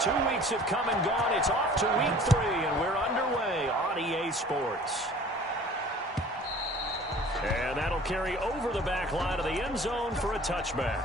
2 weeks have come and gone. It's off to week 3, and we're underway on EA Sports. And that'll carry over the back line of the end zone for a touchback.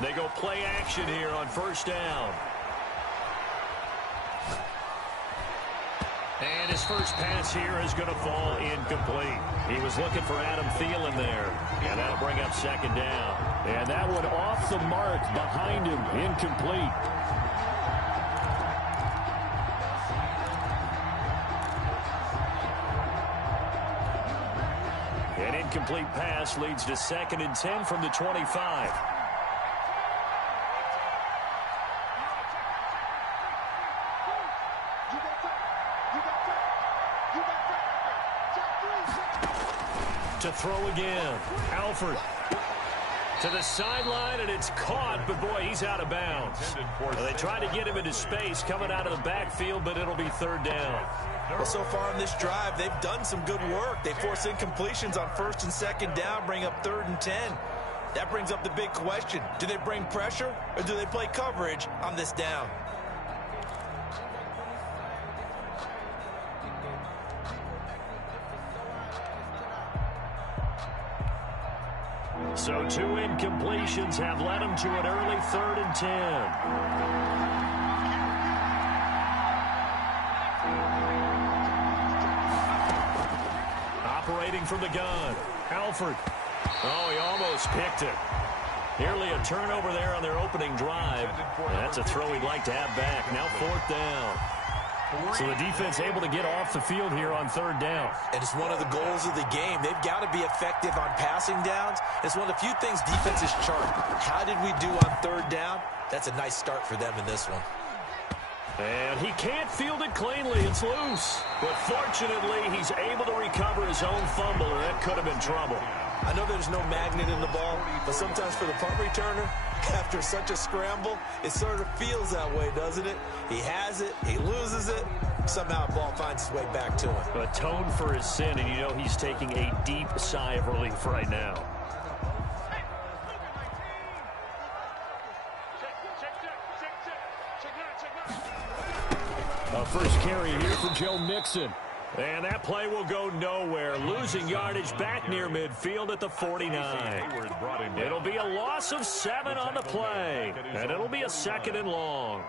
They go play action here on first down. And his first pass here is going to fall incomplete. He was looking for Adam Thielen there. And that'll bring up second down. And that one off the mark behind him, incomplete. An incomplete pass leads to 2nd and 10 from the 25. To throw again. Alford to the sideline, and it's caught, but boy, he's out of bounds. Well, they tried to get him into space coming out of the backfield, but it'll be third down. Well, so far in this drive, they've done some good work. They force incompletions on 1st and 2nd down, bring up 3rd and 10. That brings up the big question. Do they bring pressure, or do they play coverage on this down? So 2 incompletions have led him to an early 3rd and 10. Operating from the gun. Alford. Oh, he almost picked it. Nearly a turnover there on their opening drive. And that's a throw he'd like to have back. Now 4th down. So the defense able to get off the field here on 3rd down. And it's one of the goals of the game. They've got to be effective on passing downs. It's one of the few things defenses chart. How did we do on 3rd down? That's a nice start for them in this one. And he can't field it cleanly. It's loose. But fortunately, he's able to recover his own fumble, or that could have been trouble. I know there's no magnet in the ball, but sometimes for the punt returner, after such a scramble, it sort of feels that way, doesn't it? He has it, he loses it, somehow the ball finds its way back to him. Atone for his sin, and you know he's taking a deep sigh of relief right now. A first carry here for Joe Mixon. And that play will go nowhere. Losing yardage back near midfield at the 49. It'll be a loss of 7 on the play. And it'll be a 2nd and long.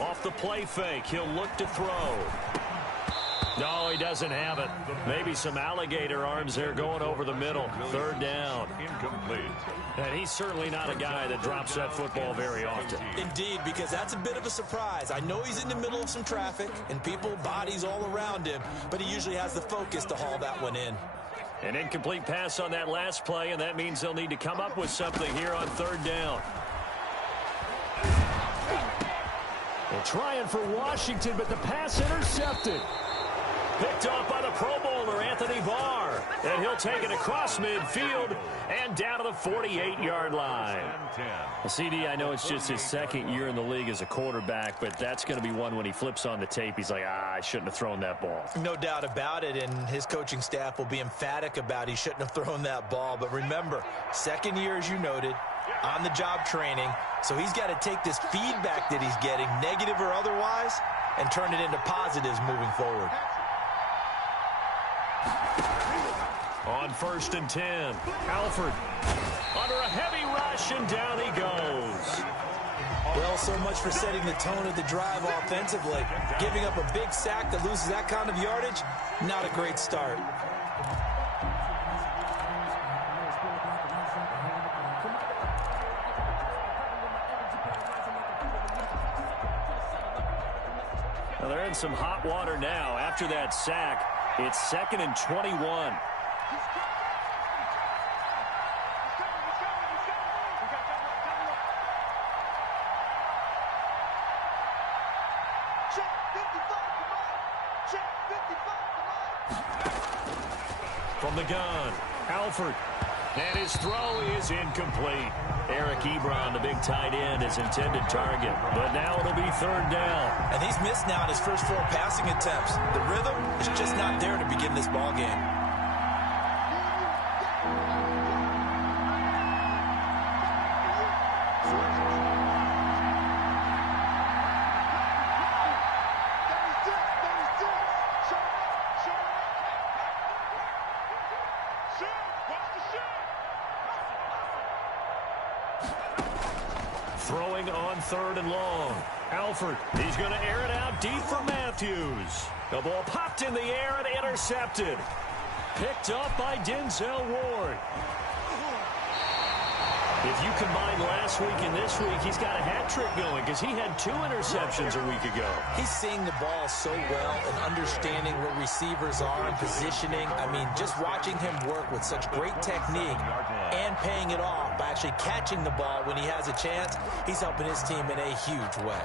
Off the play fake, he'll look to throw. No, he doesn't have it. Maybe some alligator arms there going over the middle. 3rd down. Incomplete. And he's certainly not a guy that drops that football very often. Indeed, because that's a bit of a surprise. I know he's in the middle of some traffic and people, bodies all around him, but he usually has the focus to haul that one in. An incomplete pass on that last play, and that means they'll need to come up with something here on 3rd down. They're trying for Washington, but the pass intercepted. Picked off by the Pro Bowler, Anthony Barr. And he'll take it across midfield and down to the 48-yard line. Well, CD, I know it's just his 2nd year in the league as a quarterback, but that's going to be one when he flips on the tape. He's like, I shouldn't have thrown that ball. No doubt about it, and his coaching staff will be emphatic about he shouldn't have thrown that ball. But remember, 2nd year, as you noted, on-the-job training. So he's got to take this feedback that he's getting, negative or otherwise, and turn it into positives moving forward. On 1st and 10, Alford under a heavy rush, and down he goes. Well, so much for setting the tone of the drive offensively. Giving up a big sack that loses that kind of yardage, not a great start. Well, they're in some hot water now after that sack. It's 2nd and 21. From the gun, Alford. And his throw is incomplete. Eric Ebron, the big tight end, his intended target. But now it'll be 3rd down. And he's missed now on his first 4 passing attempts. The rhythm is just not there to begin this ball game. Throwing on 3rd and long. Alford, he's going to air it out deep for Matthews. The ball popped in the air and intercepted. Picked up by Denzel Ward. If you combine last week and this week, he's got a hat trick going because he had 2 interceptions a week ago. He's seeing the ball so well and understanding where receivers are and positioning. I mean, just watching him work with such great technique and paying it off by actually catching the ball when he has a chance, he's helping his team in a huge way.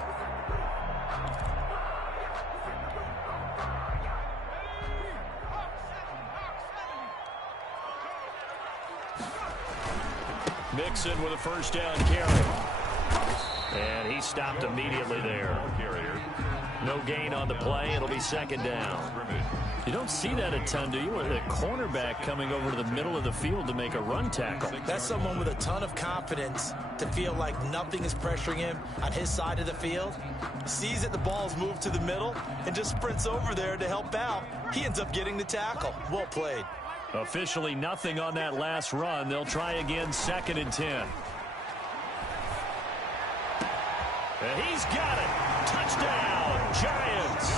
Mixon with a 1st down carry. And he stopped immediately there. No gain on the play. It'll be 2nd down. You don't see that a ton, do you? With a cornerback coming over to the middle of the field to make a run tackle. That's someone with a ton of confidence to feel like nothing is pressuring him on his side of the field. Sees that the ball's moved to the middle and just sprints over there to help out. He ends up getting the tackle. Well played. Officially nothing on that last run. They'll try again, 2nd and 10. And he's got it. Touchdown, Giants.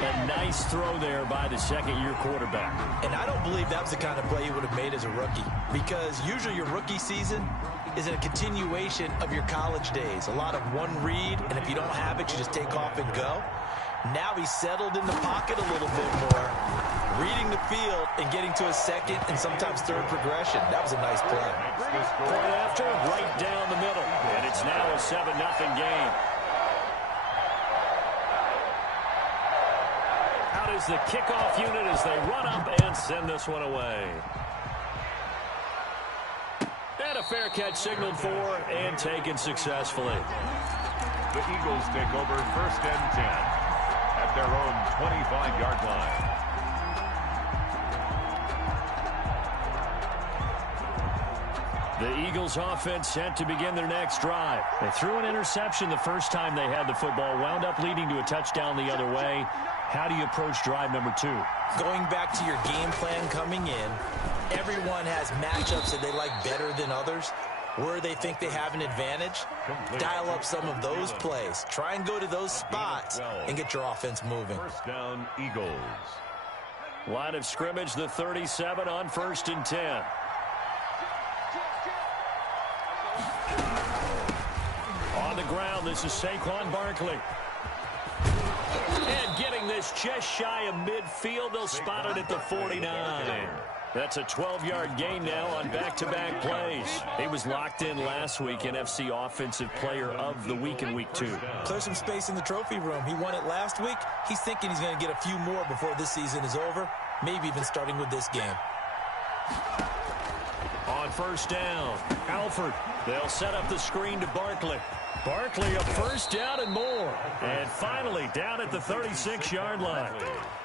A nice throw there by the 2nd-year quarterback. And I don't believe that was the kind of play he would have made as a rookie, because usually your rookie season is a continuation of your college days. A lot of one read, and if you don't have it, you just take off and go. Now he's settled in the pocket a little bit more, reading the field and getting to a 2nd and sometimes 3rd progression. That was a nice play. Point after, right down the middle. And it's now a 7-0 game. Out is the kickoff unit as they run up and send this one away. And a fair catch signaled for and taken successfully. The Eagles take over 1st and 10. At their own 25-yard line. The Eagles offense set to begin their next drive. They threw an interception the first time they had the football, wound up leading to a touchdown the other way. How do you approach drive number 2? Going back to your game plan coming in, everyone has matchups that they like better than others. Where they think they have an advantage, dial up some of those plays. Try and go to those spots and get your offense moving. 1st down, Eagles. Line of scrimmage, the 37 on 1st and 10. On the ground, this is Saquon Barkley. And getting this just shy of midfield, they'll spot it at the 49. That's a 12-yard gain now on back-to-back plays. He was locked in last week, NFC Offensive Player of the Week in Week 2. Clear some space in the trophy room. He won it last week. He's thinking he's going to get a few more before this season is over, maybe even starting with this game. On 1st down, Alford. They'll set up the screen to Barkley. Barkley a 1st down and more. And finally down at the 36-yard line.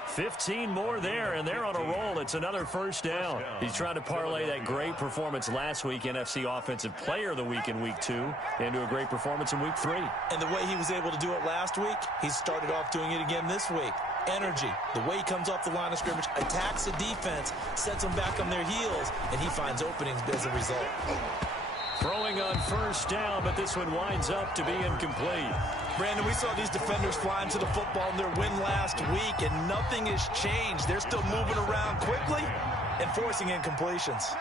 15 more there, and they're on a roll. It's another 1st down. He's trying to parlay that great performance last week, NFC Offensive Player of the Week in Week 2, into a great performance in Week 3. And the way he was able to do it last week, he started off doing it again this week. Energy, the way he comes off the line of scrimmage, attacks the defense, sets them back on their heels, and he finds openings as a result. Throwing on 1st down, but this one winds up to be incomplete. Brandon, we saw these defenders flying to the football in their win last week, and nothing has changed. They're still moving around quickly and forcing incompletions.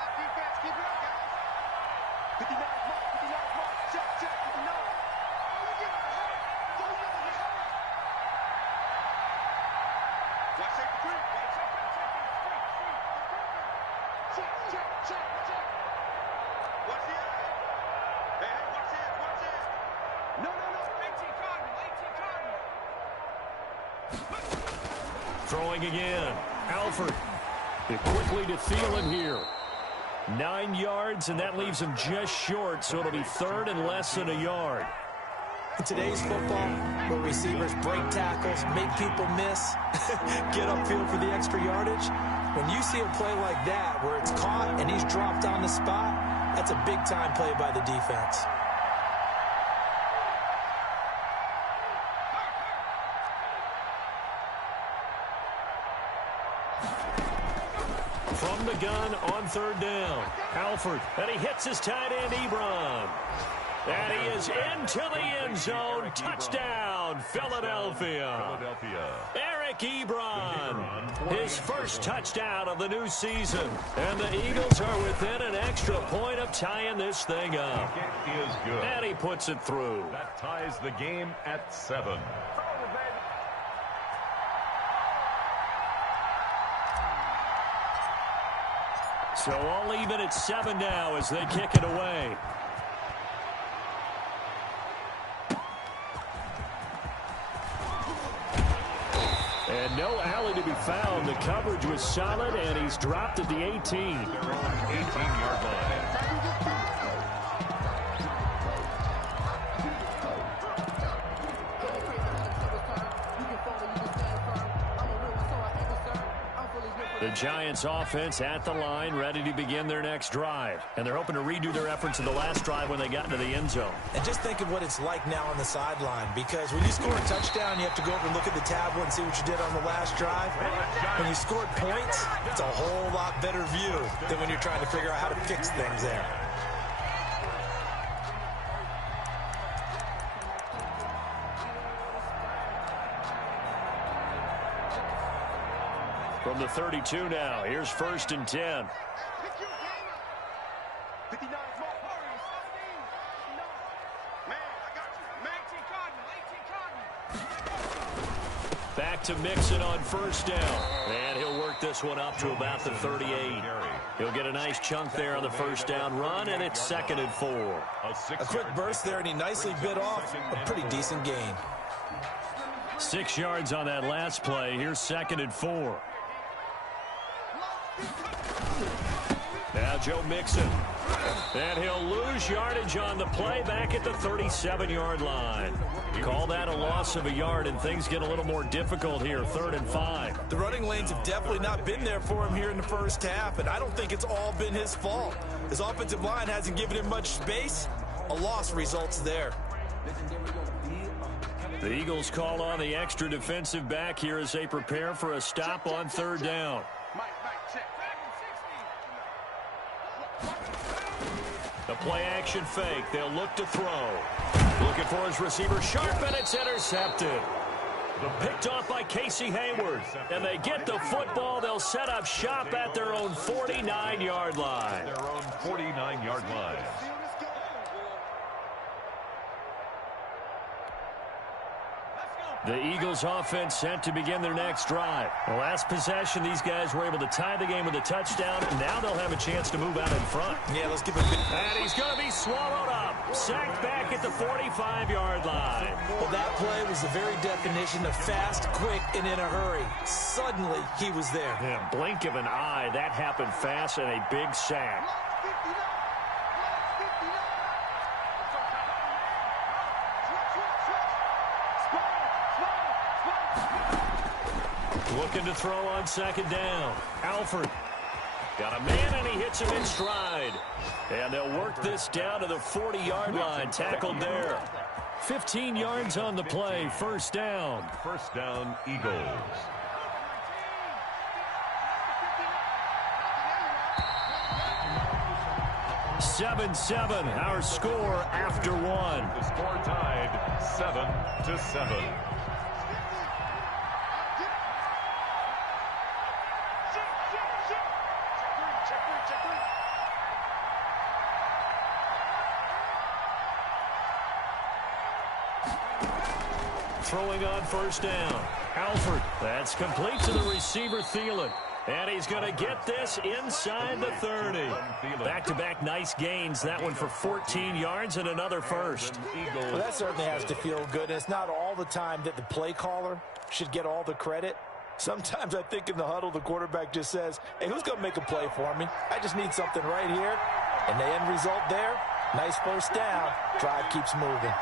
Throwing again. Alford. Quickly to Thielen here. 9 yards, and that leaves him just short, so it'll be third and less than a yard. In today's football, where receivers break tackles, make people miss, get upfield for the extra yardage, when you see a play like that where it's caught and he's dropped on the spot, that's a big-time play by the defense. From the gun on third down. Alford, and he hits his tight end, Ebron. And he is into the end zone. Touchdown, Philadelphia. Eric Ebron, his first touchdown of the new season. And the Eagles are within an extra point of tying this thing up. It is good. And he puts it through. That ties the game at 7. So all even at 7 now as they kick it away. And no alley to be found. The coverage was solid, and he's dropped at the 18. Their own 18-yard line. The Giants offense at the line, ready to begin their next drive. And they're hoping to redo their efforts in the last drive when they got into the end zone. And just think of what it's like now on the sideline, because when you score a touchdown, you have to go over and look at the tablet and see what you did on the last drive. When you scored points, it's a whole lot better view than when you're trying to figure out how to fix things there. From the 32 now, here's 1st and 10. Back to Mixon on 1st down. And he'll work this one up to about the 38. He'll get a nice chunk there on the 1st down run, and it's 2nd and 4. A quick burst there, and he nicely bit off a pretty decent gain. 6 yards on that last play. Here's 2nd and 4. Now Joe Mixon. And he'll lose yardage on the play back at the 37-yard line. Call that a loss of a yard, and things get a little more difficult here, 3rd and 5. The running lanes have definitely not been there for him here in the first half, and I don't think it's all been his fault. His offensive line hasn't given him much space. A loss results there. The Eagles call on the extra defensive back here as they prepare for a stop on 3rd down. The play-action fake. They'll look to throw. Looking for his receiver. Sharp, and it's intercepted. Picked off by Casey Hayward. And they get the football. They'll set up shop at their own 49-yard line. Their own 49-yard line. The Eagles offense set to begin their next drive. The last possession, these guys were able to tie the game with a touchdown, and now they'll have a chance to move out in front. Yeah, let's give him a bit. And he's going to be swallowed up. Sacked back at the 45-yard line. Well, that play was the very definition of fast, quick, and in a hurry. Suddenly, he was there. Yeah, blink of an eye. That happened fast, and a big sack. Looking to throw on 2nd down. Alford. Got a man, and he hits him in stride. And they'll work this down to the 40-yard line. Tackled there. 15 yards on the play. 1st down. 1st down, Eagles. Seven, our score after 1. The score tied 7-7. Throwing on 1st down. Alford. That's complete to the receiver, Thielen. And he's going to get this inside the 30. Back-to-back nice gains. That one for 14 yards and another first. Well, that certainly has to feel good. And it's not all the time that the play caller should get all the credit. Sometimes I think in the huddle, the quarterback just says, hey, who's going to make a play for me? I just need something right here. And the end result there, nice first down. Drive keeps moving.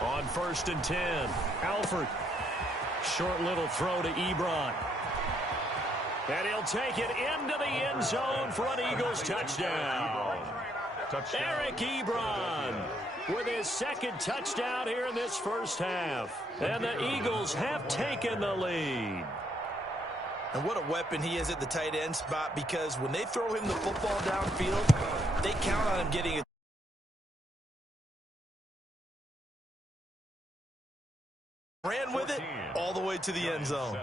On 1st and 10, Alford. Short little throw to Ebron. And he'll take it into the end zone for an Eagles touchdown. Eric Ebron with his second touchdown here in this first half. And the Eagles have taken the lead. And what a weapon he is at the tight end spot, because when they throw him the football downfield, they count on him getting it. Ran with it all the way to the end zone.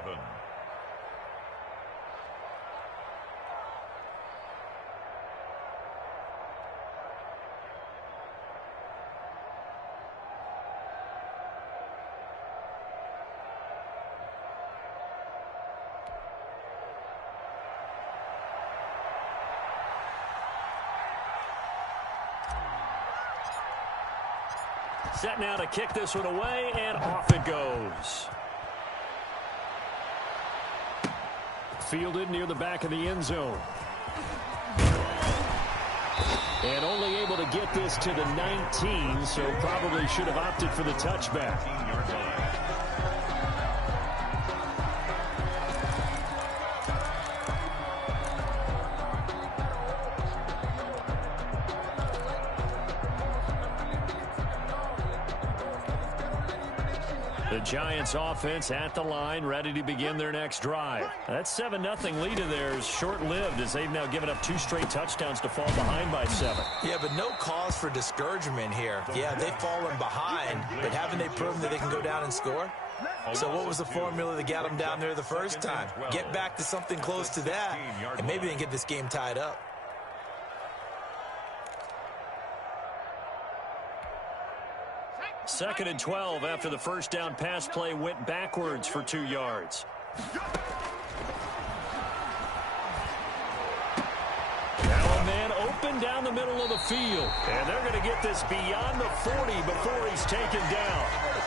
Set now to kick this one away, and off it goes. Fielded near the back of the end zone. And only able to get this to the 19, so probably should have opted for the touchback. The Giants offense at the line, ready to begin their next drive. That 7-0 lead of theirs short-lived, as they've now given up 2 straight touchdowns to fall behind by 7. Yeah, but no cause for discouragement here. Yeah, they've fallen behind, but haven't they proven that they can go down and score? So what was the formula that got them down there the first time? Get back to something close to that, and maybe they can get this game tied up. Second and 12 after the first down pass play went backwards for 2 yards. Now a man open down the middle of the field. And they're going to get this beyond the 40 before he's taken down.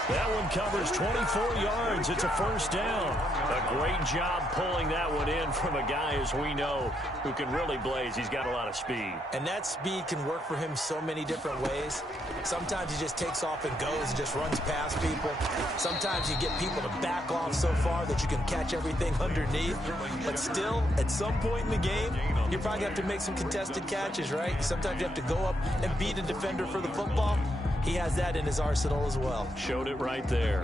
That one covers 24 yards. It's a first down. A great job pulling that one in from a guy, as we know, who can really blaze. He's got a lot of speed. And that speed can work for him so many different ways. Sometimes he just takes off and goes and just runs past people. Sometimes you get people to back off so far that you can catch everything underneath. But still, at some point in the game, you probably have to make some contested catches, right? Sometimes you have to go up and beat a defender for the football. He has that in his arsenal as well. Showed it right there.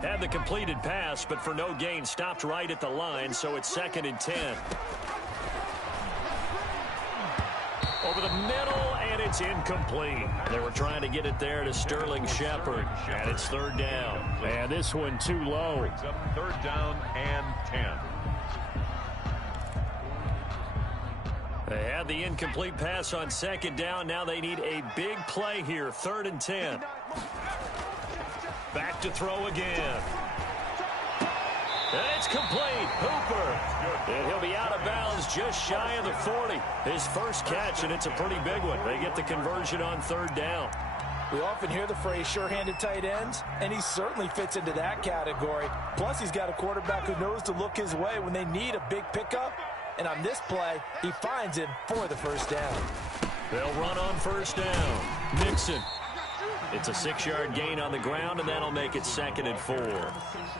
Had the completed pass, but for no gain, stopped right at the line, so it's 2nd and 10. Over the middle, and it's incomplete. They were trying to get it there to Sterling Shepard, and it's 3rd down. And this one too low. 3rd down and 10. They had the incomplete pass on 2nd down. Now they need a big play here. 3rd and 10. Back to throw again. And it's complete. Hooper. And he'll be out of bounds just shy of the 40. His first catch, and it's a pretty big one. They get the conversion on 3rd down. We often hear the phrase sure-handed tight ends, and he certainly fits into that category. Plus, he's got a quarterback who knows to look his way when they need a big pickup. And on this play, he finds him for the first down. They'll run on 1st down. Nixon. It's a 6-yard gain on the ground, and that'll make it 2nd and 4.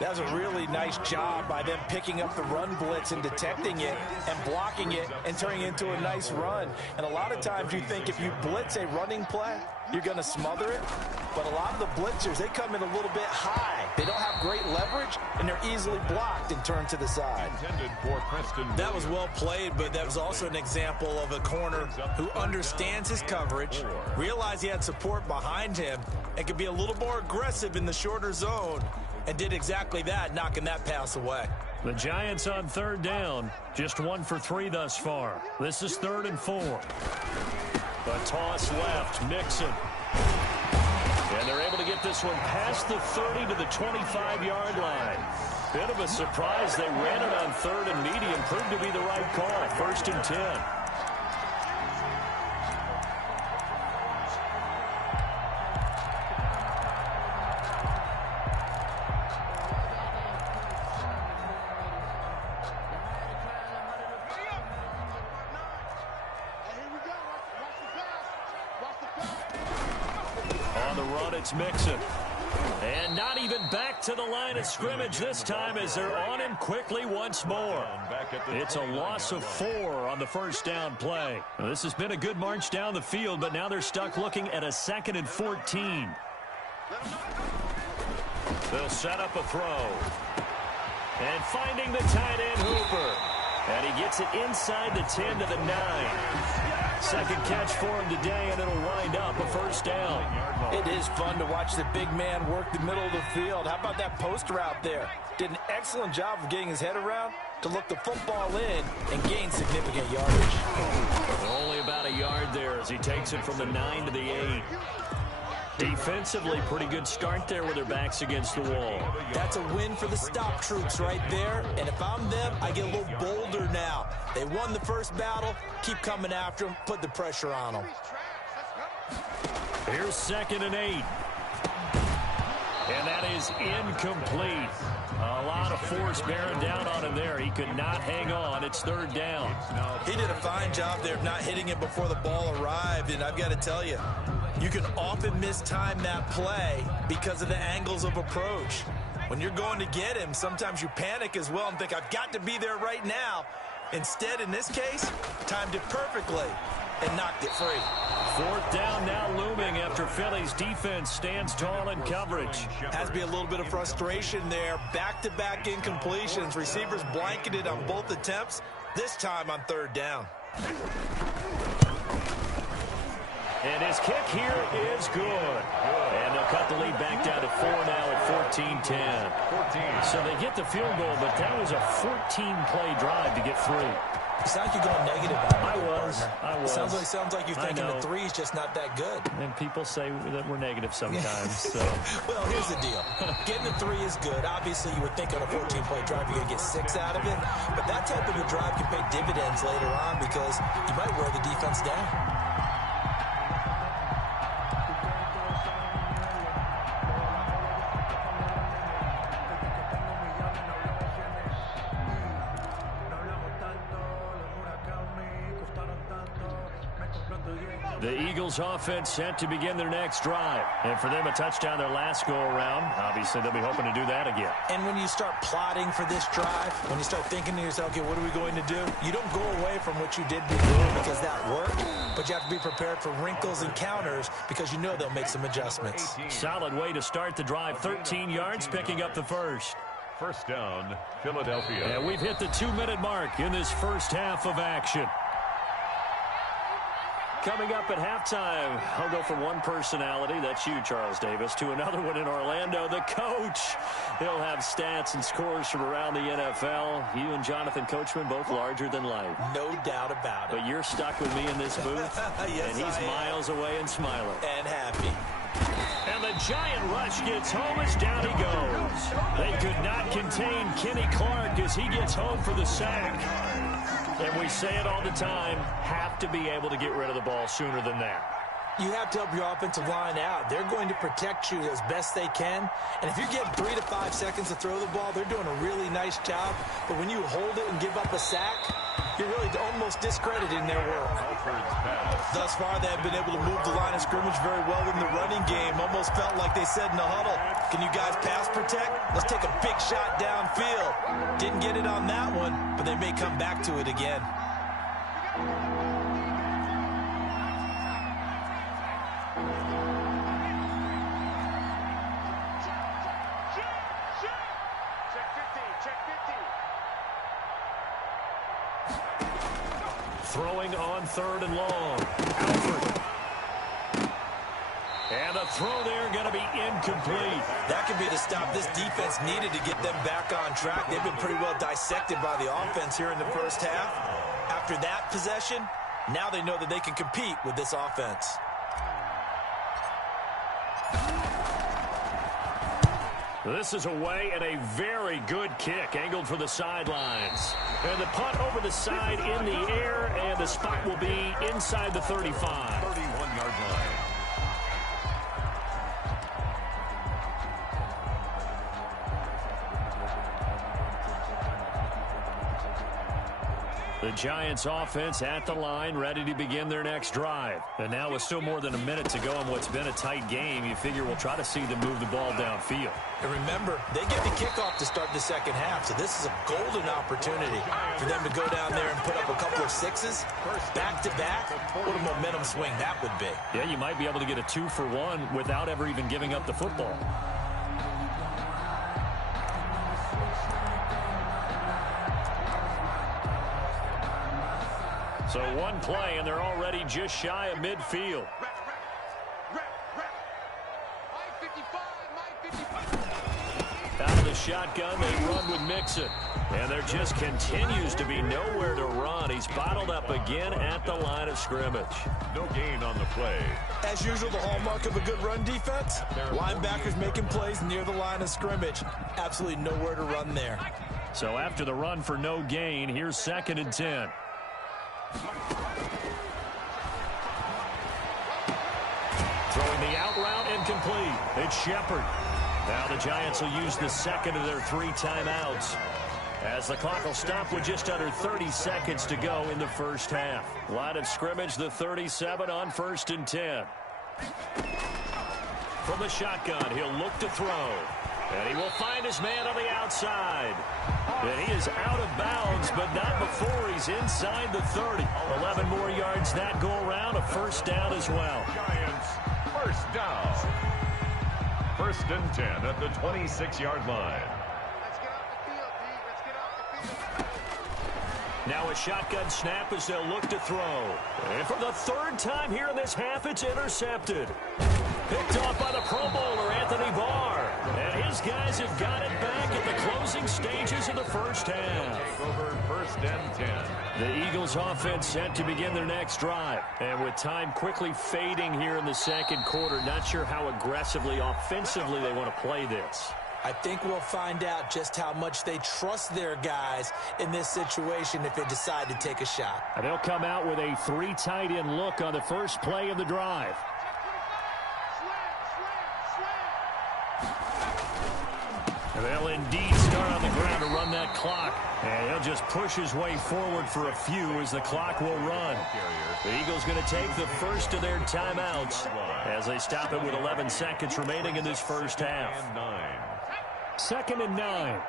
That was a really nice job by them picking up the run blitz and detecting it and blocking it and turning it into a nice run. And a lot of times you think if you blitz a running play, you're going to smother it. But a lot of the blitzers, they come in a little bit high. They don't have great leverage, and they're easily blocked and turned to the side. That was well played, but that was also an example of a corner who understands his coverage, realized he had support behind him, and could be a little more aggressive in the shorter zone, and did exactly that, knocking that pass away. The Giants on third down. Just 1 for 3 thus far. This is 3rd and 4. A toss left. Mixon. And they're able to get this one past the 30 to the 25-yard line. Bit of a surprise. They ran it on 3rd and medium. Proved to be the right call. 1st and 10. It's Mixon. And not even back to the line of scrimmage this time as they're on him quickly once more. It's a loss of 4 on the first down play. Now, this has been a good march down the field, but now they're stuck looking at a 2nd and 14. They'll set up a throw. And finding the tight end Hooper. And he gets it inside the 10 to the 9. Second catch for him today, and it'll wind up a first down. It is fun to watch the big man work the middle of the field. How about that post route there? Did an excellent job of getting his head around to look the football in and gain significant yardage. Only about a yard there as he takes it from the 9 to the 8. Defensively, pretty good start there with their backs against the wall. That's a win for the stop troops right there. And if I'm them, I get a little bolder now. They won the first battle. Keep coming after them. Put the pressure on them. Here's 2nd and 8. And that is incomplete. A lot of force bearing down on him there. He could not hang on. It's 3rd down. He did a fine job there of not hitting it before the ball arrived. And I've got to tell you, you can often mistime that play because of the angles of approach. When you're going to get him, sometimes you panic as well and think, I've got to be there right now. Instead, in this case, timed it perfectly and knocked it free. 4th down now looming after Philly's defense stands tall in coverage. Has to be a little bit of frustration there. Back-to-back incompletions. Receivers blanketed on both attempts, this time on 3rd down. And his kick here is good. And they'll cut the lead back down to 4 now at 14-10. So they get the field goal, but that was a 14-play drive to get through. You sound like you're going negative on it. I was. Sounds like you're thinking the 3's just not that good. And people say that we're negative sometimes. So. Well, here's the deal. Getting the 3 is good. Obviously, you would think on a 14-play drive you're going to get 6 out of it. But that type of a drive can pay dividends later on because you might wear the defense down. The Eagles offense set to begin their next drive. And for them, a touchdown their last go-around. Obviously, they'll be hoping to do that again. And when you start plotting for this drive, when you start thinking to yourself, okay, what are we going to do? You don't go away from what you did before because that worked. But you have to be prepared for wrinkles and counters because you know they'll make some adjustments. Solid way to start the drive. 13 yards, picking up the first. First down, Philadelphia. And we've hit the 2-minute mark in this first half of action. Coming up at halftime, I'll go from one personality, that's you, Charles Davis, to another one in Orlando, the coach. He'll have stats and scores from around the NFL. You and Jonathan Coachman, both larger than life. No doubt about it. But you're stuck with me in this booth, yes, and he's miles away and smiling. And happy. And the giant rush gets home as down he goes. They could not contain Kenny Clark as he gets home for the sack. And we say it all the time, have to be able to get rid of the ball sooner than that. You have to help your offensive line out. They're going to protect you as best they can. And if you're getting 3 to 5 seconds to throw the ball, they're doing a really nice job. But when you hold it and give up a sack, you're really almost discrediting their work. Thus far, they have been able to move the line of scrimmage very well in the running game. Almost felt like they said in the huddle, can you guys pass protect? Let's take a big shot downfield. Didn't get it on that one, but they may come back to it again. Throwing on 3rd and long. Alford. And the throw there going to be incomplete. That could be the stop this defense needed to get them back on track. They've been pretty well dissected by the offense here in the first half. After that possession, now they know that they can compete with this offense. This is away and a very good kick, angled for the sidelines. And the punt over the side in the air, and the spot will be inside the 35. 31-yard line. The Giants offense at the line, ready to begin their next drive. And now with still more than a minute to go in what's been a tight game, you figure we'll try to see them move the ball downfield. And remember, they get the kickoff to start the second half, so this is a golden opportunity for them to go down there and put up a couple of sixes back-to-back. What a momentum swing that would be. Yeah, you might be able to get a 2-for-1 without ever even giving up the football. So one play, and they're already just shy of midfield. Out of the shotgun, they run with Mixon. And there just continues to be nowhere to run. He's bottled up again at the line of scrimmage. No gain on the play. As usual, the hallmark of a good run defense, linebackers making plays near the line of scrimmage. Absolutely nowhere to run there. So after the run for no gain, here's 2nd and 10. Throwing the out route, incomplete. It's Shepard. Now the Giants will use the second of their 3 timeouts, as the clock will stop with just under 30 seconds to go in the first half. Line of scrimmage, the 37 on 1st and 10. From the shotgun, he'll look to throw. And he will find his man on the outside. And he is out of bounds, but not before he's inside the 30. 11 more yards that go around, a first down as well. Giants, first down. 1st and 10 at the 26-yard line. Let's get off the field, D. Let's get off the field. Now a shotgun snap as they'll look to throw. And for the 3rd time here in this half, it's intercepted. Picked off by the Pro Bowler, Anthony Barr. And his guys have got it back at the closing stages of the first half. Take over 1st and 10. The Eagles offense set to begin their next drive. And with time quickly fading here in the second quarter, not sure how aggressively, offensively they want to play this. I think we'll find out just how much they trust their guys in this situation if they decide to take a shot. And they'll come out with a 3 tight end look on the first play of the drive. And they'll indeed start on the ground to run that clock. And he'll just push his way forward for a few as the clock will run. The Eagles going to take the first of their timeouts as they stop it with 11 seconds remaining in this first half. 2nd and 9.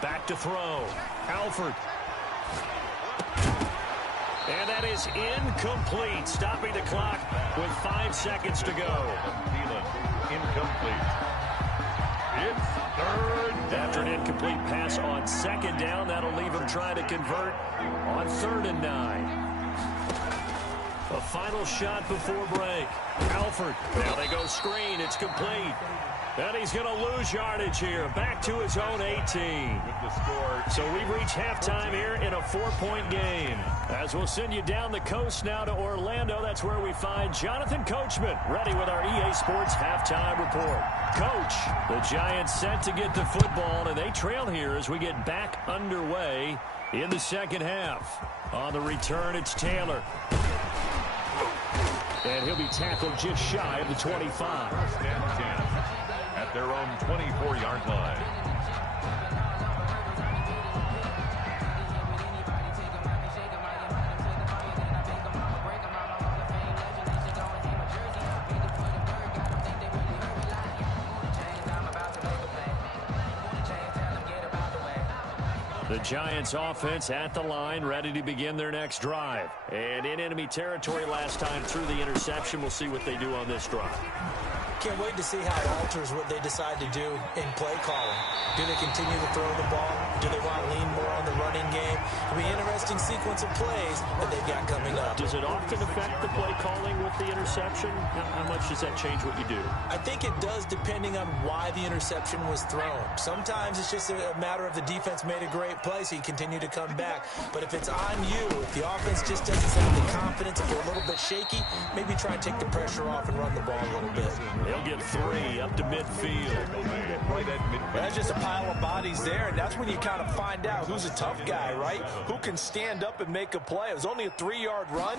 Back to throw. Alford. And that is incomplete, stopping the clock with 5 seconds to go. Incomplete. It's 3rd. After an incomplete pass on 2nd down, that'll leave him trying to convert on 3rd and 9. A final shot before break. Alford. Now they go screen. It's complete. And he's going to lose yardage here. Back to his own 18. With the score. So we've reached halftime here in a 4-point game. As we'll send you down the coast now to Orlando, that's where we find Jonathan Coachman, ready with our EA Sports halftime report. Coach, the Giants set to get the football, and they trail here as we get back underway in the second half. On the return, it's Taylor. And he'll be tackled just shy of the 25. 1st and 10 at their own 24-yard line. The Giants offense at the line, ready to begin their next drive. And in enemy territory last time through the interception. We'll see what they do on this drive. Can't wait to see how it alters what they decide to do in play calling. Do they continue to throw the ball? Do they want to lean more on the running game? It'll be an interesting sequence of plays that they've got coming up. Does it often affect the play calling with the interception? How much does that change what you do? I think it does depending on why the interception was thrown. Sometimes it's just a matter of the defense made a great play, so you continue to come back. But if it's on you, if the offense just doesn't have the confidence, if they're a little bit shaky, maybe try and take the pressure off and run the ball a little bit. They'll get 3 up to midfield. Right at midfield. That's just a pile of bodies there, and that's when you kind of find out who's a tough guy, right? Who can stand up and make a play. It was only a 3-yard run,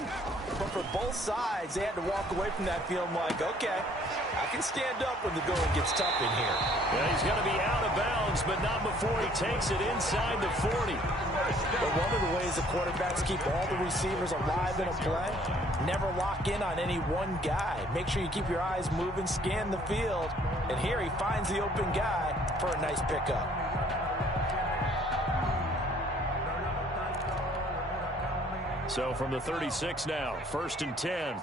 but for both sides, they had to walk away from that feeling like, okay, I can stand up when the going gets tough in here. Yeah, he's going to be out of bounds, but not before he takes it inside the 40. But one of the ways the quarterbacks keep all the receivers alive in a play, never lock in on any one guy. Make sure you keep your eyes moving, scan the field, and here he finds the open guy for a nice pickup. So from the 36 now, 1st and 10.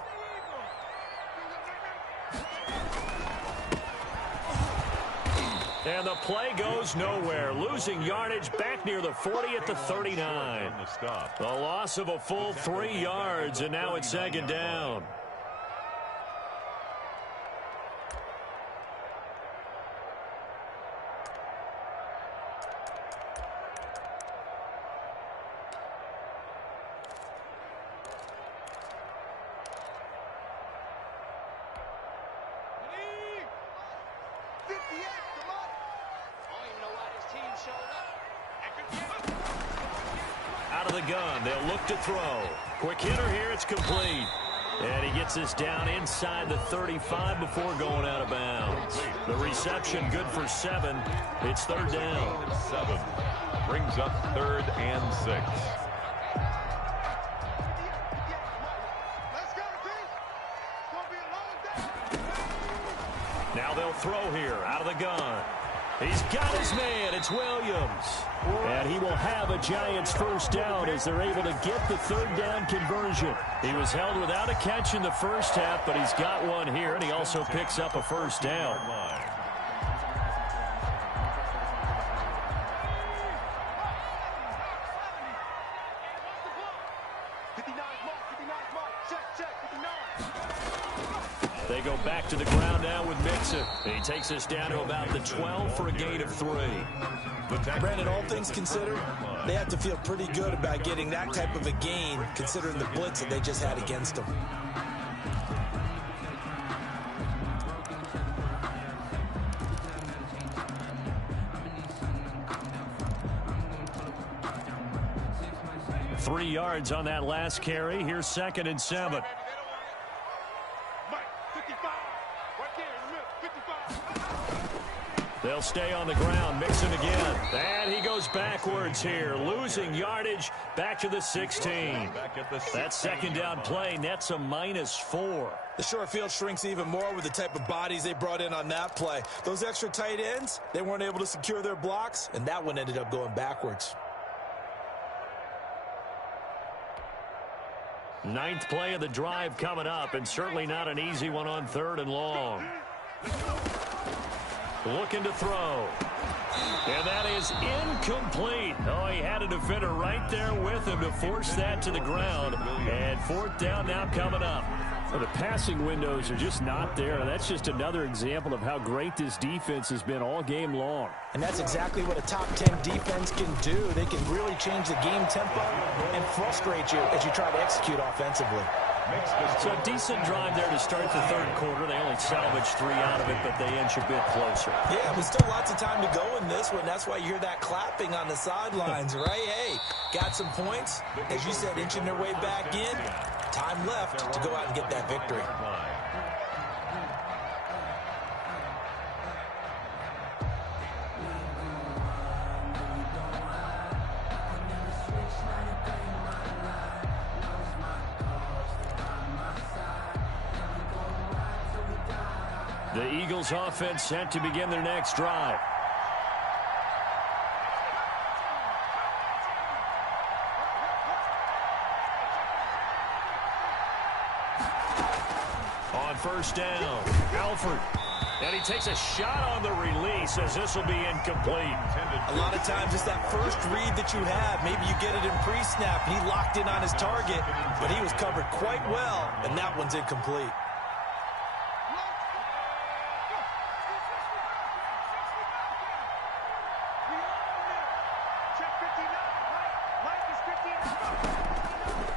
And the play goes nowhere. Losing yardage back near the 40 at the 39. The loss of a full 3 yards, and now it's 2nd down. Out of the gun, they'll look to throw. Quick hitter here, it's complete. And he gets this down inside the 35 before going out of bounds. The reception good for 7. It's 3rd down. 7 brings up 3rd and 6. Now they'll throw here out of the gun. He's got his man. It's Williams. And he will have a Giants 1st down as they're able to get the 3rd down conversion. He was held without a catch in the first half, but he's got one here, and he also picks up a 1st down. They go back to the ground now with Mixon. He takes us down to about the 12 for a gain of 3. Brandon, all things considered, they have to feel pretty good about getting that type of a gain considering the blitz that they just had against them. Three yards on that last carry. Here's 2nd and 7. They'll stay on the ground. Mixon again. And he goes backwards here. Losing yardage back to the 16. That 2nd down play nets a -4. The short field shrinks even more with the type of bodies they brought in on that play. Those extra tight ends, they weren't able to secure their blocks, and that one ended up going backwards. 9th play of the drive coming up, and certainly not an easy one on 3rd and long. Looking to throw. And that is incomplete. Oh, he had a defender right there with him to force that to the ground. And 4th down now coming up. Well, the passing windows are just not there. That's just another example of how great this defense has been all game long. And that's exactly what a top 10 defense can do. They can really change the game tempo and frustrate you as you try to execute offensively. So a decent drive there to start the 3rd quarter. They only salvaged 3 out of it, but they inch a bit closer. Yeah, but still lots of time to go in this one. That's why you hear that clapping on the sidelines, right? Hey, got some points. As you said, inching their way back in. Time left to go out and get that victory. The Eagles offense set to begin their next drive. On 1st down, Alford. And he takes a shot on the release as this will be incomplete. A lot of times it's that first read that you have. Maybe you get it in pre-snap, and he locked in on his target, but he was covered quite well, and that one's incomplete.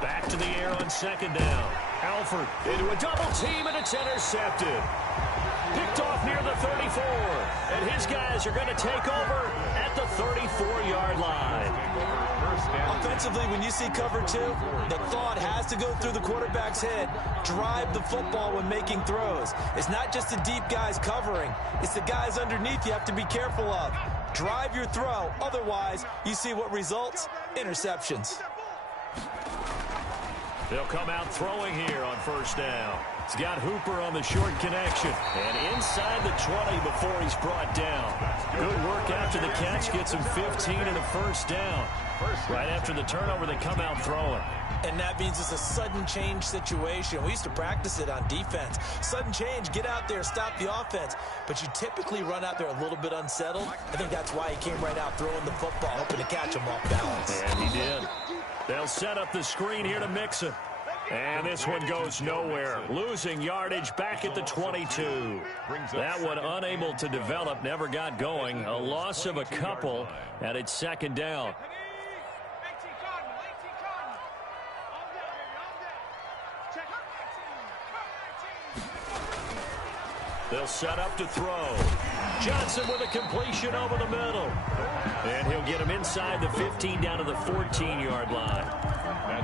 Back to the air on second down. Alford into a double team, and it's intercepted. Picked off near the 34, and his guys are going to take over at the 34-yard line. Offensively, when you see cover two, the thought has to go through the quarterback's head. Drive the football when making throws. It's not just the deep guys covering. It's the guys underneath you have to be careful of. Drive your throw. Otherwise, you see what results? Interceptions. They'll come out throwing here on first down. He's got Hooper on the short connection. And inside the 20 before he's brought down. Good work after the catch. Gets him 15 and a first down. Right after the turnover, they come out throwing. And that means it's a sudden change situation. We used to practice it on defense. Sudden change, get out there, stop the offense. But you typically run out there a little bit unsettled. I think that's why he came right out throwing the football, hoping to catch him off balance. And he did. They'll set up the screen here to Mixon. And this one goes nowhere. Losing yardage back at the 22. That one unable to develop, never got going. A loss of a couple, and it's second down. They'll set up to throw. Johnson with a completion over the middle. And he'll get him inside the 15 down to the 14-yard line.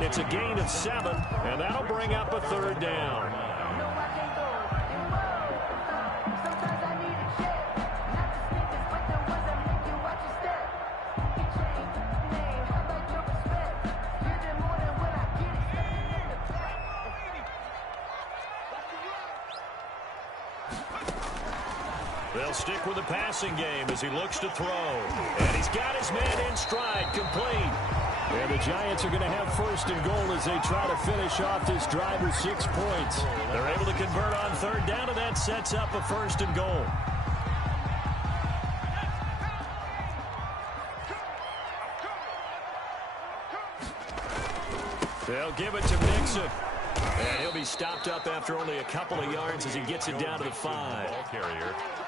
It's a gain of 7, and that'll bring up a third down. They'll stick with the passing game as he looks to throw. And he's got his man in stride, complete. And the Giants are going to have first and goal as they try to finish off this drive with 6 points. They're able to convert on third down, and that sets up a first and goal. They'll give it to Mixon. And he'll be stopped up after only a couple of yards as he gets it down to the 5.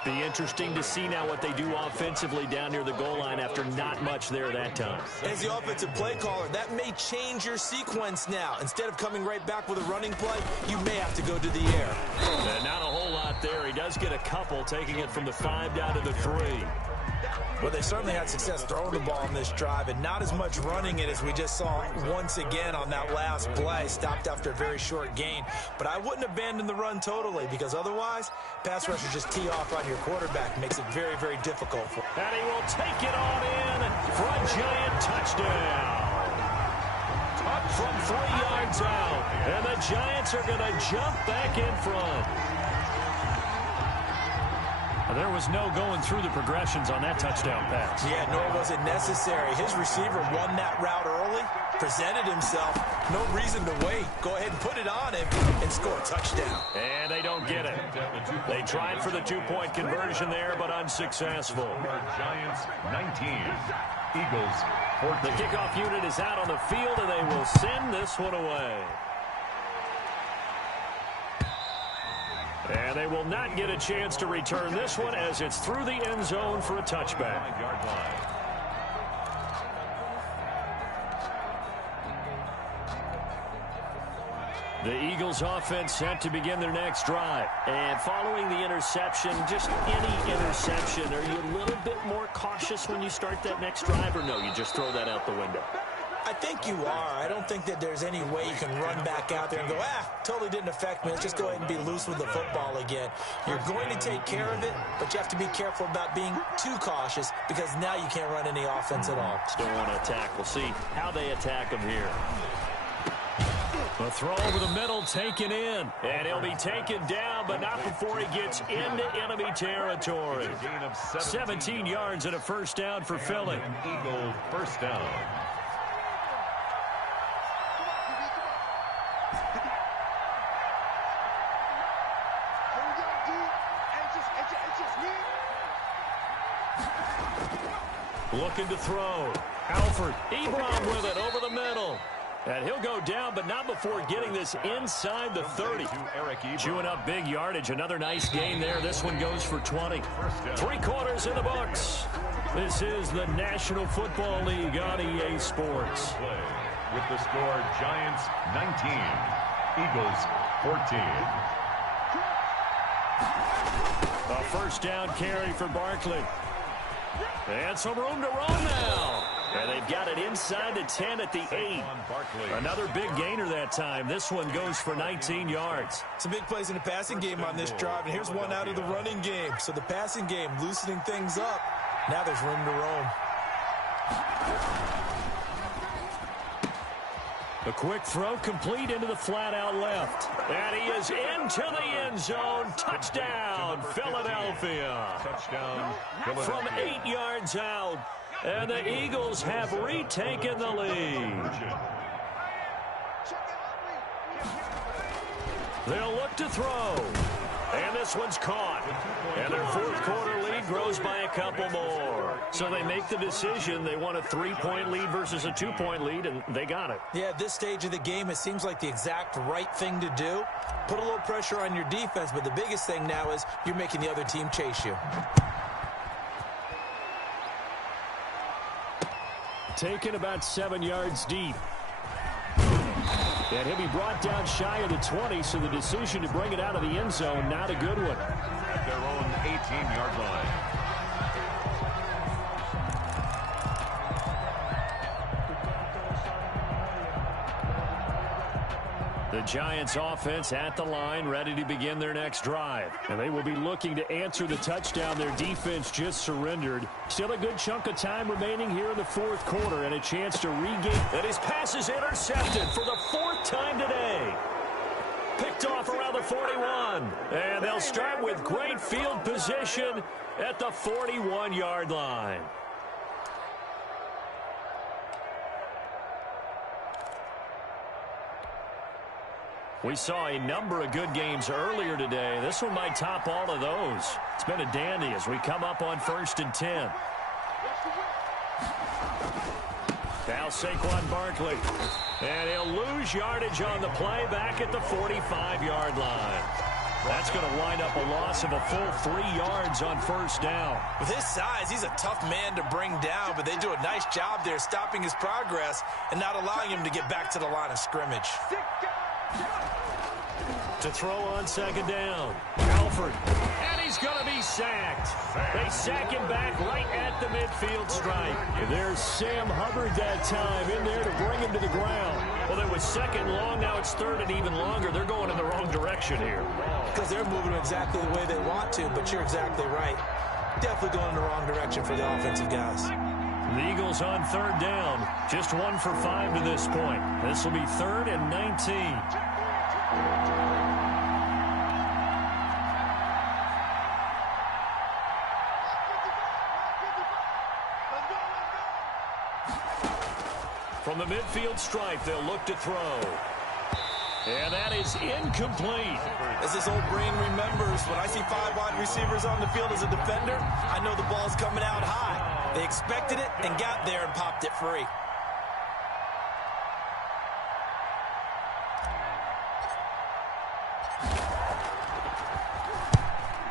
Be interesting to see now what they do offensively down near the goal line after not much there that time. As the offensive play caller, that may change your sequence now. Instead of coming right back with a running play, you may have to go to the air. And not a whole lot there. He does get a couple, taking it from the 5 down to the 3. Well, they certainly had success throwing the ball in this drive, and not as much running it as we just saw once again on that last play. Stopped after a very short gain. But I wouldn't abandon the run totally, because otherwise, pass rushers just tee off on your quarterback. Makes it very, very difficult for him. And he will take it on in for a Giant touchdown. From 3 yards out. And the Giants are going to jump back in front. There was no going through the progressions on that touchdown pass. Yeah, nor was it necessary. His receiver won that route early, presented himself. No reason to wait. Go ahead and put it on him and score a touchdown. And they don't get it. They tried for the 2-point conversion there, but unsuccessful. Giants 19, Eagles 14. The kickoff unit is out on the field, and they will send this one away. And they will not get a chance to return this one as it's through the end zone for a touchback. The Eagles offense set to begin their next drive. And following the interception, just any interception, are you a little bit more cautious when you start that next drive, or no, you just throw that out the window? I think you are. I don't think that there's any way you can run back out there and go, totally didn't affect me. Let's just go ahead and be loose with the football again. You're going to take care of it, but you have to be careful about being too cautious because now you can't run any offense at all. Still want to attack. We'll see how they attack them here. A throw over the middle taken in. And he'll be taken down, but not before he gets into enemy territory. 17 yards and a first down for Philly. Eagle first down. Looking to throw. Alford. Ebron with it over the middle. And he'll go down, but not before getting this inside the 30. Chewing up big yardage. Another nice gain there. This one goes for 20. 3 quarters in the books. This is the National Football League on EA Sports. With the score, Giants 19, Eagles 14. A first down carry for Barkley. And some room to run now. And they've got it inside the 10 at the 8. Another big gainer that time. This one goes for 19 yards. Some big plays in the passing game on this drive, and here's one out of the running game. So the passing game loosening things up. Now there's room to roam. A quick throw complete into the flat out left. And he is into the end zone. Touchdown, Philadelphia. Touchdown, From 8 yards out. And the Eagles have retaken the lead. They'll look to throw. And this one's caught. And their fourth quarter lead grows by a couple more. So they make the decision. They want a 3-point lead versus a 2-point lead, and they got it. Yeah, at this stage of the game, it seems like the exact right thing to do. Put a little pressure on your defense, but the biggest thing now is you're making the other team chase you. Taken about 7 yards deep. And he'll be brought down shy of the 20, so the decision to bring it out of the end zone, not a good one. At their own 18-yard line. The Giants offense at the line, ready to begin their next drive. And they will be looking to answer the touchdown their defense just surrendered. Still a good chunk of time remaining here in the fourth quarter and a chance to regain. And his pass is intercepted for the 4th time today. Picked off around the 41. And they'll start with great field position at the 41-yard line. We saw a number of good games earlier today. This one might top all of those. It's been a dandy as we come up on 1st and 10. Now Saquon Barkley. And he'll lose yardage on the play back at the 45-yard line. That's going to wind up a loss of a full 3 yards on 1st down. With his size, he's a tough man to bring down, but they do a nice job there stopping his progress and not allowing him to get back to the line of scrimmage. To throw on 2nd down. Alford. And he's going to be sacked. They sack him back right at the midfield stripe. There's Sam Hubbard that time in there to bring him to the ground. Well, it was 2nd long. Now it's 3rd and even longer. They're going in the wrong direction here. Because they're moving exactly the way they want to, but you're exactly right. Definitely going in the wrong direction for the offensive guys. The Eagles on 3rd down. Just 1 for 5 to this point. This will be 3rd and 19. From the midfield stripe, they'll look to throw. And that is incomplete. As this old brain remembers, when I see 5 wide receivers on the field as a defender, I know the ball's coming out high. They expected it and got there and popped it free.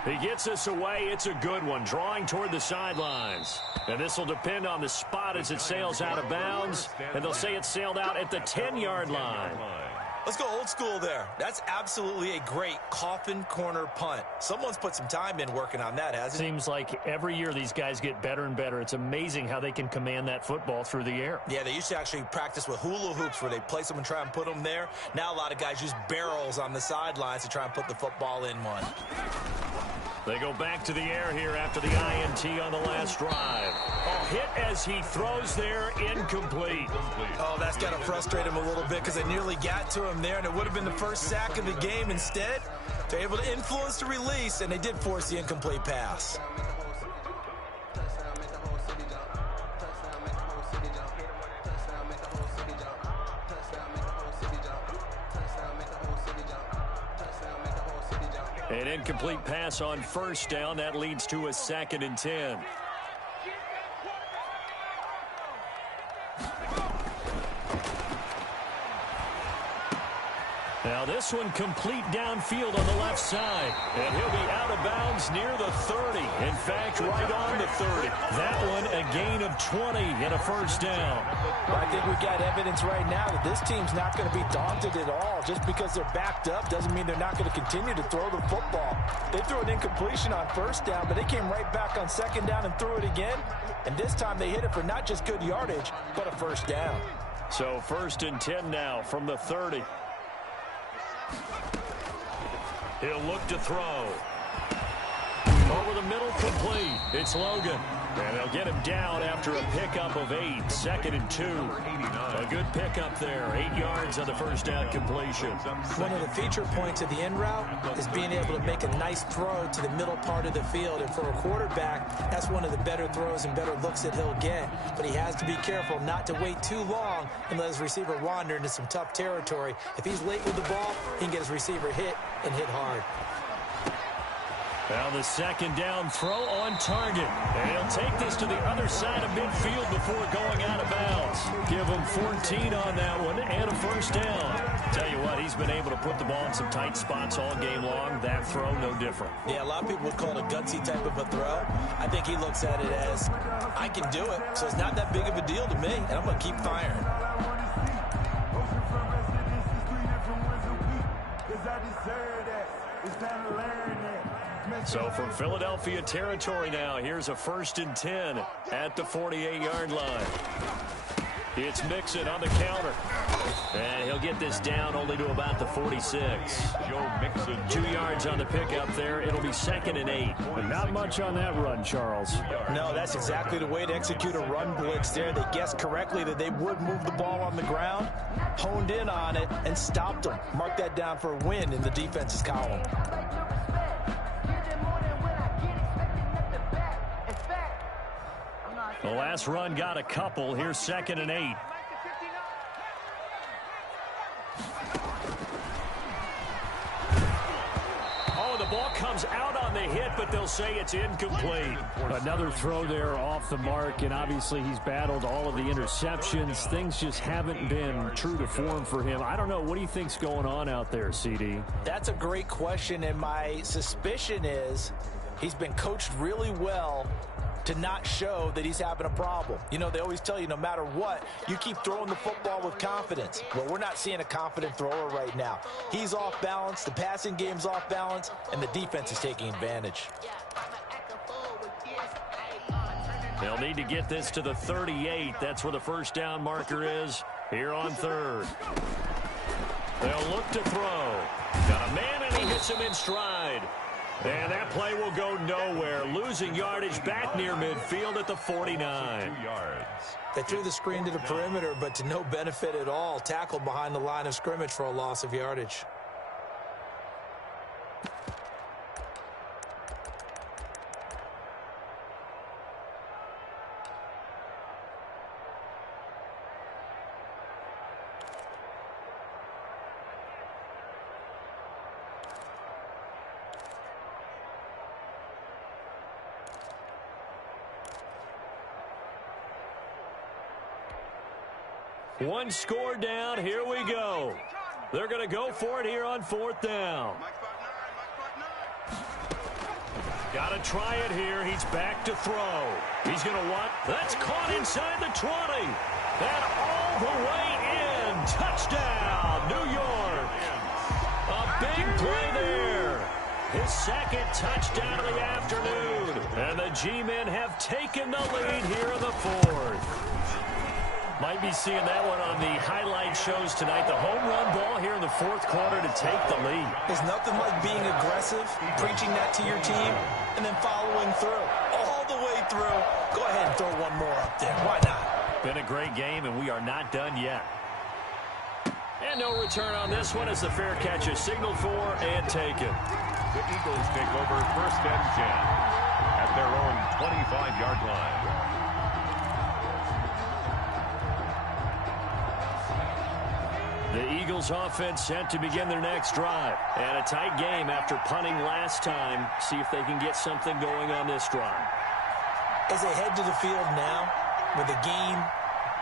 He gets us away. It's a good one, drawing toward the sidelines. And this will depend on the spot as it sails out of bounds. And they'll say it sailed out at the 10-yard line. Let's go old school there. That's absolutely a great coffin corner punt. Someone's put some time in working on that, hasn't it? Seems like every year these guys get better and better. It's amazing how they can command that football through the air. Yeah, they used to actually practice with hula hoops where they place them and try and put them there. Now a lot of guys use barrels on the sidelines to try and put the football in one. They go back to the air here after the INT on the last drive. A hit as he throws there, incomplete. Oh, that's got to frustrate him a little bit because they nearly got to him there, and it would have been the first sack of the game. Instead, they're able to influence the release, and they did force the incomplete pass. An incomplete pass on first down. That leads to a 2nd and 10. Now this one complete downfield on the left side. And he'll be out of bounds near the 30. In fact, right on the 30. That one a gain of 20 and a first down. Well, I think we got evidence right now that this team's not going to be daunted at all. Just because they're backed up doesn't mean they're not going to continue to throw the football. They threw an incompletion on first down, but they came right back on second down and threw it again. And this time they hit it for not just good yardage, but a first down. So 1st and 10 now from the 30. He'll look to throw. Over the middle, complete. It's Logan. And they'll get him down after a pickup of 8. 2nd and 2. A good pickup there. 8 yards on the first down completion. One of the feature points of the end route is being able to make a nice throw to the middle part of the field. And for a quarterback, that's one of the better throws and better looks that he'll get. But he has to be careful not to wait too long and let his receiver wander into some tough territory. If he's late with the ball, he can get his receiver hit and hit hard. Now the 2nd down throw on target. And he'll take this to the other side of midfield before going out of bounds. Give him 14 on that one and a first down. Tell you what, he's been able to put the ball in some tight spots all game long. That throw, no different. Yeah, a lot of people would call it a gutsy type of a throw. I think he looks at it as, I can do it, so it's not that big of a deal to me, and I'm going to keep firing. So from Philadelphia territory now, here's a 1st and 10 at the 48-yard line. It's Mixon on the counter. And he'll get this down only to about the 46. Joe Mixon. 2 yards on the pickup there. It'll be 2nd and 8. But not much on that run, Charles. No, that's exactly the way to execute a run blitz there. They guessed correctly that they would move the ball on the ground, honed in on it, and stopped them. Mark that down for a win in the defense's column. The last run got a couple. Here's 2nd and 8. Oh, the ball comes out on the hit, but they'll say it's incomplete. Another throw there off the mark, and obviously he's battled all of the interceptions. Things just haven't been true to form for him. I don't know. What do you think's going on out there, CD? That's a great question, and my suspicion is he's been coached really well to not show that he's having a problem. You know, they always tell you no matter what, you keep throwing the football with confidence. Well, we're not seeing a confident thrower right now. He's off balance, the passing game's off balance, and the defense is taking advantage. They'll need to get this to the 38. That's where the first down marker is here on 3rd. They'll look to throw. Got a man, and he hits him in stride. And that play will go nowhere. Losing yardage back near midfield at the 49. 2 yards. They threw the screen to the perimeter, but to no benefit at all. Tackled behind the line of scrimmage for a loss of yardage. One score down. Here we go. They're going to go for it here on 4th down. Got to try it here. He's back to throw. He's going to want. That's caught inside the 20. And all the way in. Touchdown, New York. A big play there. His 2nd touchdown of the afternoon. And the G-men have taken the lead here in the 4th. Might be seeing that one on the highlight shows tonight. The home run ball here in the 4th quarter to take the lead. There's nothing like being aggressive, preaching that to your team, and then following through. All the way through. Go ahead and throw one more up there. Why not? Been a great game, and we are not done yet. And no return on this one as the fair catch is signaled for and taken. The Eagles take over 1st and 10 at their own 25-yard line. The Eagles offense set to begin their next drive. And a tight game after punting last time. See if they can get something going on this drive. As they head to the field now, with the game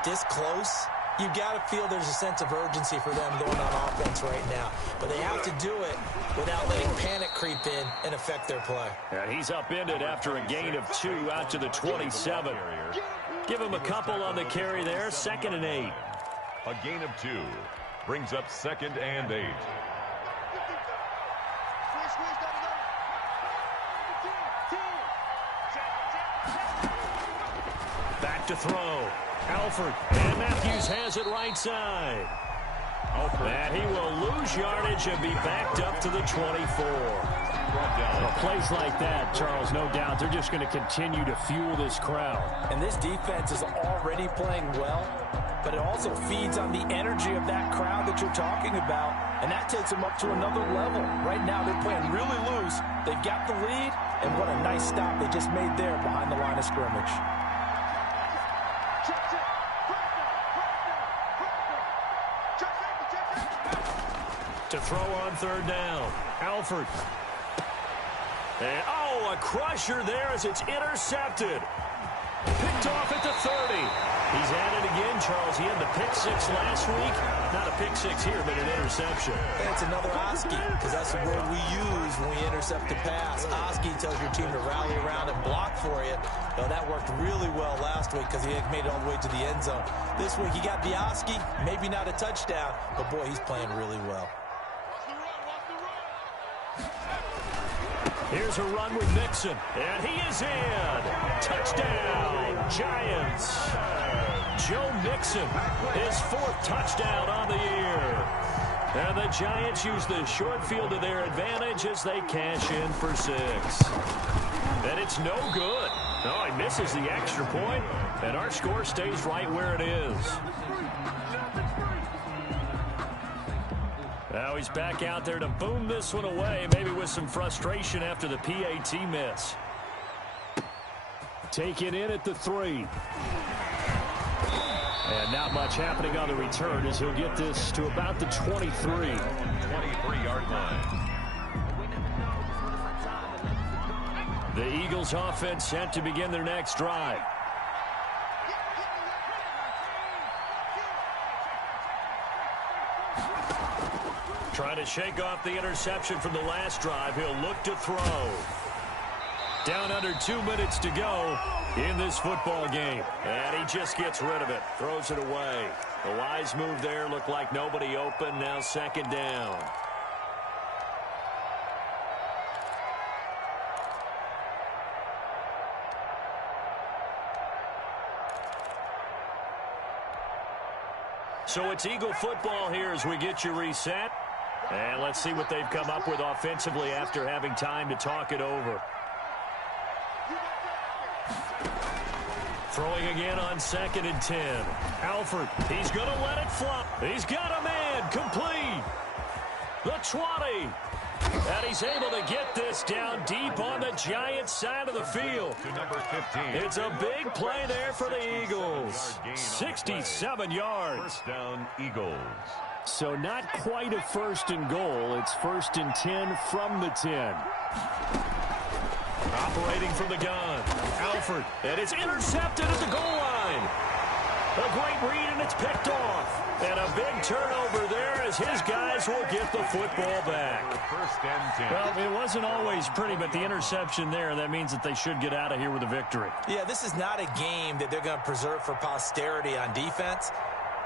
this close, you've got to feel there's a sense of urgency for them going on offense right now. But they have to do it without letting panic creep in and affect their play. And he's upended after a gain of 2 out to the 27. Give him a couple on the carry there, 2nd and 8. A gain of 2 brings up 2nd and 8. Back to throw. Alford. And Matthews has it right side. And he will lose yardage and be backed up to the 24. Well, plays like that, Charles, no doubt, they're just going to continue to fuel this crowd. And this defense is already playing well, but it also feeds on the energy of that crowd that you're talking about, and that takes them up to another level. Right now, they're playing really loose. They've got the lead, and what a nice stop they just made there behind the line of scrimmage. To throw on 3rd down. Alford. And, oh, a crusher there as it's intercepted. Picked off at the 30. He's at it again, Charles. He had the pick 6 last week. Not a pick 6 here, but an interception. It's another Oski, because that's the word we use when we intercept a pass. Oski tells your team to rally around and block for you. Now, that worked really well last week because he made it all the way to the end zone. This week, he got the Oski, maybe not a touchdown, but, boy, he's playing really well. Here's a run with Mixon, and he is in. Touchdown, Giants. Joe Mixon, his 4th touchdown on the year. And the Giants use the short field to their advantage as they cash in for 6. And it's no good. Oh, he misses the extra point, and our score stays right where it is. Now he's back out there to boom this one away, maybe with some frustration after the PAT miss. Taken in at the 3. And not much happening on the return as he'll get this to about the 23. 23-yard line. The Eagles offense set to begin their next drive. Trying to shake off the interception from the last drive. He'll look to throw. Down under 2 minutes to go in this football game. And he just gets rid of it. Throws it away. The wise move there. Looked like nobody open. Now 2nd down. So it's Eagle football here as we get you reset. And let's see what they've come up with offensively after having time to talk it over. Throwing again on 2nd and 10. Alford, he's going to let it fly. He's got a man, complete. The 20. And he's able to get this down deep on the Giants' side of the field. To number 15. It's a big play there for the Eagles. 67 yards. First down, Eagles. So not quite a 1st and goal. It's 1st and 10 from the 10. Operating from the gun. Alford. And it's intercepted at the goal line. A great read, and it's picked off. And a big turnover there as his guys will get the football back. First and 10. Well, it wasn't always pretty, but the interception there, that means that they should get out of here with a victory. Yeah, this is not a game that they're going to preserve for posterity on defense.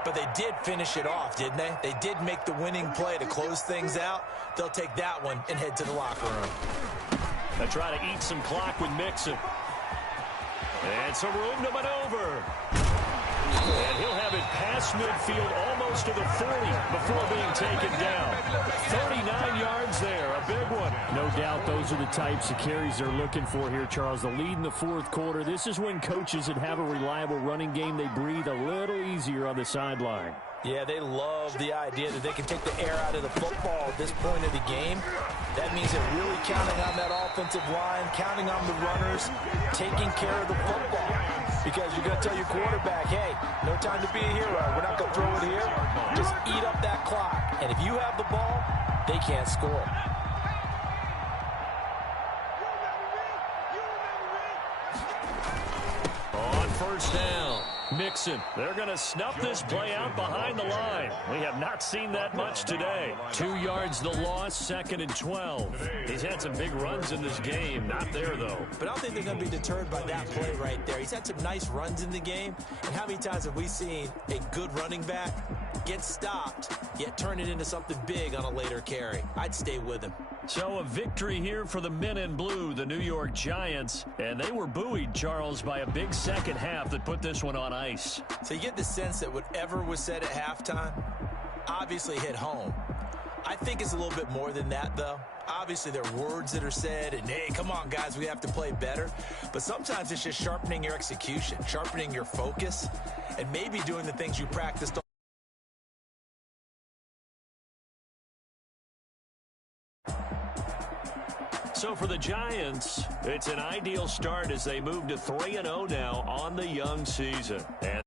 But they did finish it off, didn't they? They did make the winning play to close things out. They'll take that one and head to the locker room. They try to eat some clock with Mixon. And some room to maneuver. And he'll have it past midfield almost to the 40 before being taken down. 39 yards there, a big one. No doubt those are the types of carries they're looking for here, Charles. The lead in the 4th quarter. This is when coaches that have a reliable running game, they breathe a little easier on the sideline. Yeah, they love the idea that they can take the air out of the football at this point of the game. That means they're really counting on that offensive line, counting on the runners, taking care of the football. because you're going to tell your quarterback, hey, no time to be a hero. We're not going to throw it here. Just eat up that clock. And if you have the ball, they can't score. On first down, Mixon. They're going to snuff this play out behind the line. We have not seen that much today. 2 yards the loss, 2nd and 12. He's had some big runs in this game. Not there, though. But I don't think they're going to be deterred by that play right there. He's had some nice runs in the game. And how many times have we seen a good running back get stopped, yet turn it into something big on a later carry? I'd stay with him. So a victory here for the men in blue, the New York Giants. And they were buoyed, Charles, by a big second half that put this one on ice. So you get the sense that whatever was said at halftime obviously hit home. I think it's a little bit more than that, though. Obviously, there are words that are said, and, hey, come on, guys, we have to play better. But sometimes it's just sharpening your execution, sharpening your focus, and maybe doing the things you practiced. So for the Giants, it's an ideal start as they move to 3-0 now on the young season. And